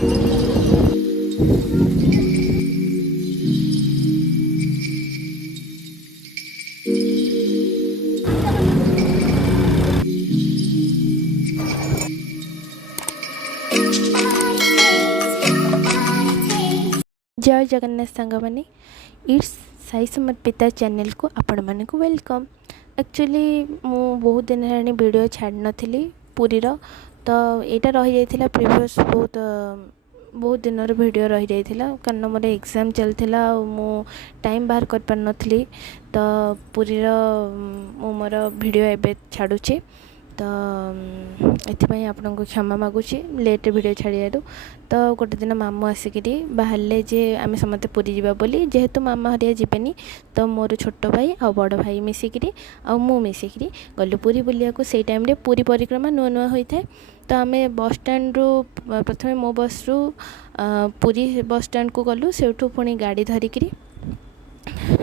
जय जगन्नाथ सांग मैंने इट्स साई समर्पिता चैनल को आपण मानक वेलकम। एक्चुअली मु बहुत दिन है वीडियो छाड़ नी पुरीर तो यहाँ रही जाता प्रिवियस बहुत दिन वीडियो रही जाता कारण मोर एग्जाम चलता मु टाइम बाहर कर पार नी तो पुरीर मु मोर वीडियो एबे छाड़ुची तो ये आपन को क्षमा मागुची लेट वीडियो छाड़ू। तो गोटे दिन मामू आसिक बाहर जे आम समस्त पुरी जावा बोली जेहेतु मामा हरिया जीवेनी तो मोर छोट भाई आ बड़ भाई मिसिकी आ मु मिसिकी गलु पुरी बुलिया को से टाइम रे पुरी परिक्रमा नुआ नुआ होता है। तो आम बस स्टैंड रू प्रथम मो बस रू पुरी बस स्टैंड को गलु से पुणी गाड़ी धरिकी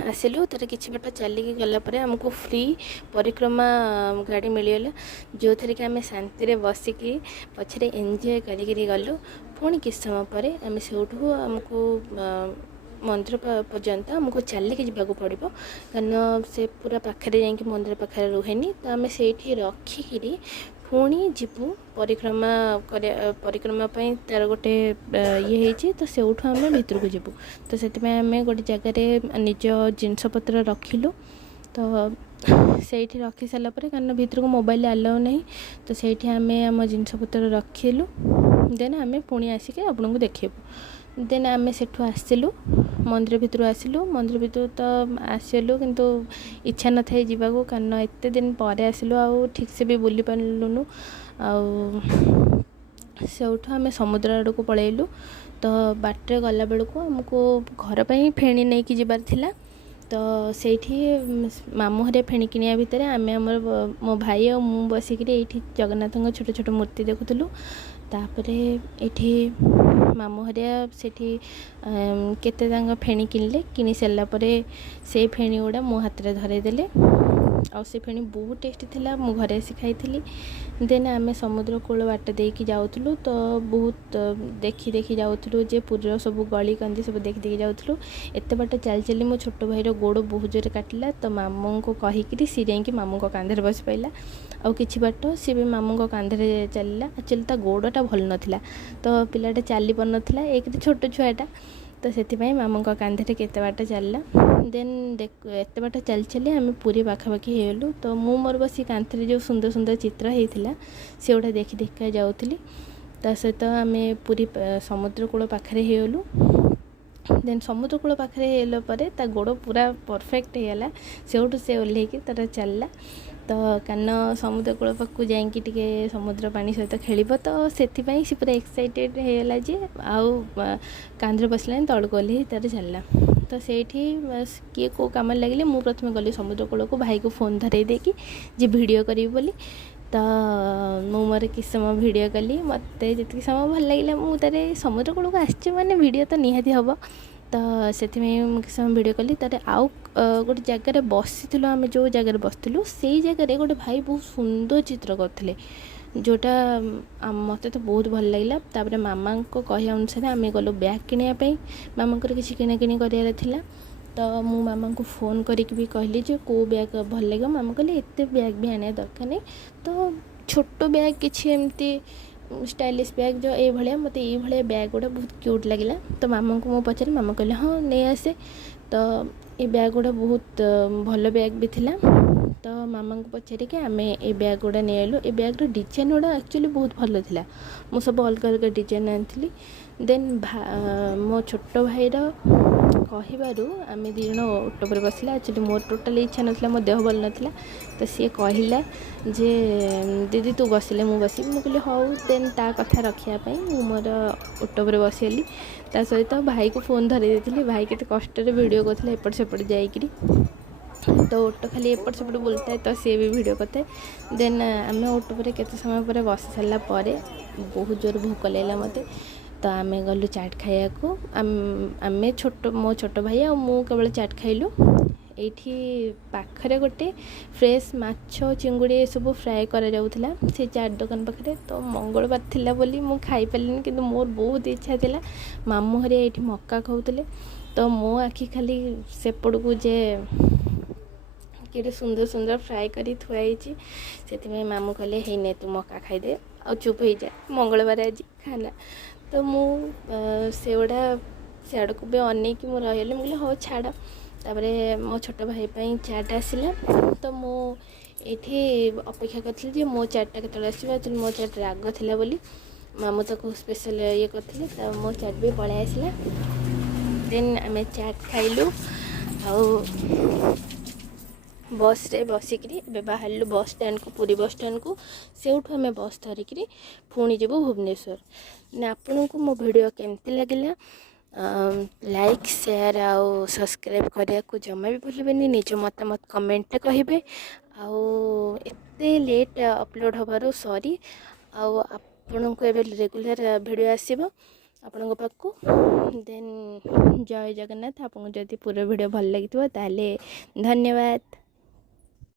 आसिलु तर किसी बाट चलिकी गलापर आमको फ्री परिक्रमा गाड़ी मिलगला जो थे कि आम शांति बसिकी पछरे एंजॉय करी गलु। पुणी किस समय पर आम से आमको मंदिर पर्यंत आमको चलिकी जावाक पड़ो कारण से पूरा पाखे जा मंदिर पाखे रुहेनी तो आम से रखिकी पुणी जीवु परिक्रमा तार गोटे ये तो से आम भितर को जीवु तो से आम गोटे जगार निज जिनसपत्र रखिलु तो से रखी सारापर कारण भितर को मोबाइल आलाउ नहीं तो से आम आम जिनसपत्र रखिलु देन आम पुणी आसिक आपन को देखू देन आम सेठू आसिलु मंदिर भितर आसिलु मंदिर भितर तो आसिलु किंतु इच्छा न था जावाक कारण एत दिन पर आसिलु आ ठीक से भी बुली पार्लुनु से आम समुद्र आड़ को पलैलु तो बाटर गला बेलू आमको घर पर फेणी नहीं कि जबार थिला तो सेठी मामू हरिया फेणी किनिया भितर आम आमर मो भाई और मु बसिक ये जगन्नाथ छोट छोट मूर्ति देखुलु तापर ये मामू हरिया सेठी केते फेणी किनले किनी सारापर से फेणी गुड़ा मो हाथ में धरदेले आ से फेणी बहुत टेस्टी थिला मु घरे आसी खाई देन आम समुद्र कूल बाट देकी जाऊँ तो बहुत देखी देखी जाऊँ जे पुरीर सब गली कंदी सब देखी देखी जाऊँ एत बाट चली चली मो छोट भाईर गोड़ बहुत जोर काटिला तो मामू को कहीकि सी जाकि मामू को कांधे बस पाइला आउ कि बाट सी भी मामू को कांधे चलला एक्चुअली ता गोड़टा भल नाला तो पिलाटा चली पार नाला एक छोट छुआटा तो से मामू को कांधे केते बाट चलला देन एत बाट चली चली आम पूरी पाखापाखि होलु तो मु मोर बसी कांथरे जो सुंदर सुंदर चित्र होता से गुड़ा देखी देखा जाऊँगी ता सहित आम पूरी समुद्र कूल पाखे होलु देन समुद्र कूल पाखे होगा गोड़ पूरा परफेक्ट होगा से ओल्लैकी तार चलला तो कारण समुद्र कूल पाक जाकि समुद्र पानी सहित खेल तो से पूरा एक्साइटेड होगा जे आउ कांधे बसला तौक ओल्लै तार चलला तो से किए को कम लगे मुझे प्रथम गली समुद्र कूल को भाई को फोन धरई देकी जे वीडियो करी बोली तो मु मोर किस समय वीडियो कली मत जी समय भल लगे मुझे समुद्र कूल को आसचे माने वीडियो तो निहाती हम तो से किस समय वीडियो कली तारे आउ गोटे जगार बसी आम जो जगार बसलु से जगार गोटे भाई बहुत सुंदर चित्र करते जोटा मत तो बहुत भल लगे तापर मामा को कह अनुसार आम गलु बैग किनापी मामा को किसी किणाकिणी करार तो मु मामा को फोन करके भी कहली जो को बैग भल लगे मामा कहले एत बैग भी आने दरकार नहीं तो छोट बैग किसी एमती स्टाइलिश बैग जो ये भाया मत ये बैग गुड़ा बहुत क्यूट लगे तो मामा को मु पचारे मामा कहले हाँ नहीं आसे तो ये बैग गुड़ा बहुत भल बैग भी थिला तो मामा को पचारे कि आम ये बैग गुड़ा नहीं आलु ये बैग डिजाइन गुड़ा एक्चुअली बहुत भल था मु सब अलग अलग डिजाइन आनी देन मो छोट भाईर कहबारू आम दी जन ऑटो पर बसला एक्चुअली मोर टोटाल इच्छा नाला मो देह भल नाला तो सी कहला जे दीदी तू बसिले मु बस मुझे हाँ देन ता कथा रखापी मु मोर ऑटो पर बसगली ता सहित भाई को फोन धरी देती भाई के कष्ट वीडियो करते एपट सेपट जाकि तो ऑटो खाली एपट सेपट बोलता है तो सी भी वीडियो करते देन आम ऑटो पर केते समय पर बस सारा बहुत जोर भोक लगा मत तो आम गलु चाट खाया को आम छोट मो छोट भाई आ मु केवल चाट खाइलु ଏଇଠି ପାଖରେ ଗୋଟେ ଫ୍ରେଶ୍ ମାଛ ଚିଙ୍ଗୁଡ଼ି ଏସବୁ ଫ୍ରାଏ କରାଯାଉଥିଲା ସେ ଚାଟ୍ ଦୋକାନ ପାଖରେ। ତ ମଙ୍ଗଳବାର ଥିଲା ବୋଲି ମୁଁ ଖାଇପାରିଲିନି, କିନ୍ତୁ ମୋର ବହୁତ ଇଚ୍ଛା ଥିଲା। ମାମୁଁ ହରିଆ ଏଇଠି ମକା ଖାଉଥିଲେ, ତ ମୋ ଆଖି ଖାଲି ସେପଟକୁ ଯେ କେତେ ସୁନ୍ଦର ସୁନ୍ଦର ଫ୍ରାଏ କରି ଥୁଆ ହେଇଛି। ସେଥିପାଇଁ ମାମୁଁ କହିଲେ ହେଇନେ ତୁ ମକା ଖାଇଦେ ଆଉ ଚୁପ୍ ହେଇଯା, ମଙ୍ଗଳବାର ଆଜି ଖାନା। ତ ମୁଁ ସେଗୁଡ଼ା ସିଆଡ଼କୁ ବି ଅନେଇକି ମୁଁ ରହିଗଲି। ମୁଁ କହିଲି ହଉ ଛାଡ଼। ତାପରେ ମୋ ଛୋଟ ଭାଇ ପାଇଁ ଚାଟ୍ ଆସିଲା, ତ ମୁଁ ଏଇଠି ଅପେକ୍ଷା କରିଥିଲି ଯେ ମୋ ଚାଟ୍ଟା କେତେବେଳେ ଆସିବ। ଆକ୍ଚୁଆଲି ମୋ ଚାଟ୍ ରାଗ ଥିଲା ବୋଲି ମାମୁଁ ତାକୁ ସ୍ପେଶାଲ୍ ଇଏ କରିଥିଲେ, ତ ମୋ ଚାଟ୍ ବି ପଳାଇ ଆସିଲା। ଦେନ୍ ଆମେ ଚାଟ୍ ଖାଇଲୁ ଆଉ ବସ୍ରେ ବସିକିରି ଏବେ ବାହାରିଲୁ ବସ୍ ଷ୍ଟାଣ୍ଡକୁ, ପୁରୀ ବସ୍ ଷ୍ଟାଣ୍ଡକୁ। ସେଇଠୁ ଆମେ ବସ୍ ଧରିକିରି ପୁଣି ଯିବୁ ଭୁବନେଶ୍ୱର। ଆପଣଙ୍କୁ ମୋ ଭିଡ଼ିଓ କେମିତି ଲାଗିଲା ଲାଇକ୍ ସେୟାର ଆଉ ସବସ୍କ୍ରାଇବ୍ କରିବାକୁ ଜମା ବି ଭୁଲିବେନି। ନିଜ ମତାମତ କମେଣ୍ଟରେ କହିବେ। ଆଉ ଏତେ ଲେଟ୍ ଅପଲୋଡ଼ ହେବାରୁ ସରି। ଆଉ ଆପଣଙ୍କୁ ଏବେ ରେଗୁଲାର ଭିଡ଼ିଓ ଆସିବ ଆପଣଙ୍କ ପାଖକୁ। ଦେନ୍ ଜୟ ଜଗନ୍ନାଥ। ଆପଣଙ୍କୁ ଯଦି ପୁରା ଭିଡ଼ିଓ ଭଲ ଲାଗିଥିବ ତାହେଲେ ଧନ୍ୟବାଦ।